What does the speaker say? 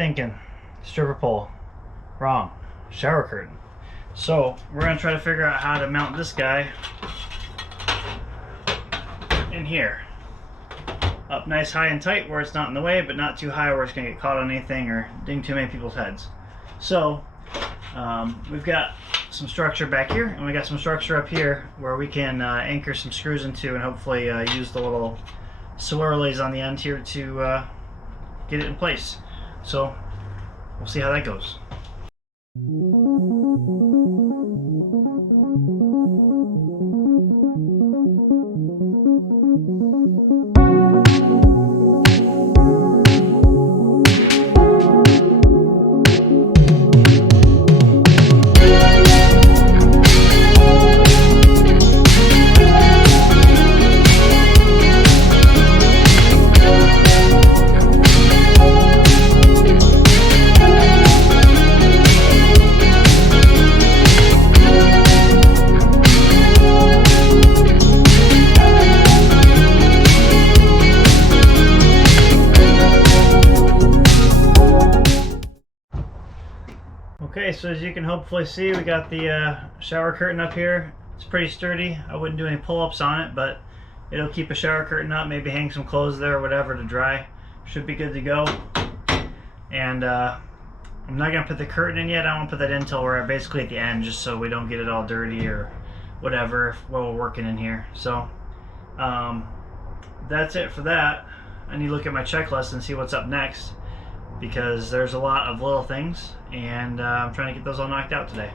thinking? Stripper pole. Wrong. Shower curtain. So we're going to try to figure out how to mount this guy in here. Up nice, high, and tight where it's not in the way, but not too high where it's going to get caught on anything or ding too many people's heads. So we've got some structure back here, and we got some structure up here where we can anchor some screws into and hopefully use the little swirlies on the end here to get it in place. So we'll see how that goes. Okay, so as you can hopefully see, we got the shower curtain up here. It's pretty sturdy. I wouldn't do any pull-ups on it, but it'll keep a shower curtain up, maybe hang some clothes there or whatever to dry. Should be good to go. And I'm not going to put the curtain in yet. I won't put that in until we're basically at the end, just so we don't get it all dirty or whatever while we're working in here. So that's it for that. I need to look at my checklist and see what's up next, because there's a lot of little things, and I'm trying to get those all knocked out today.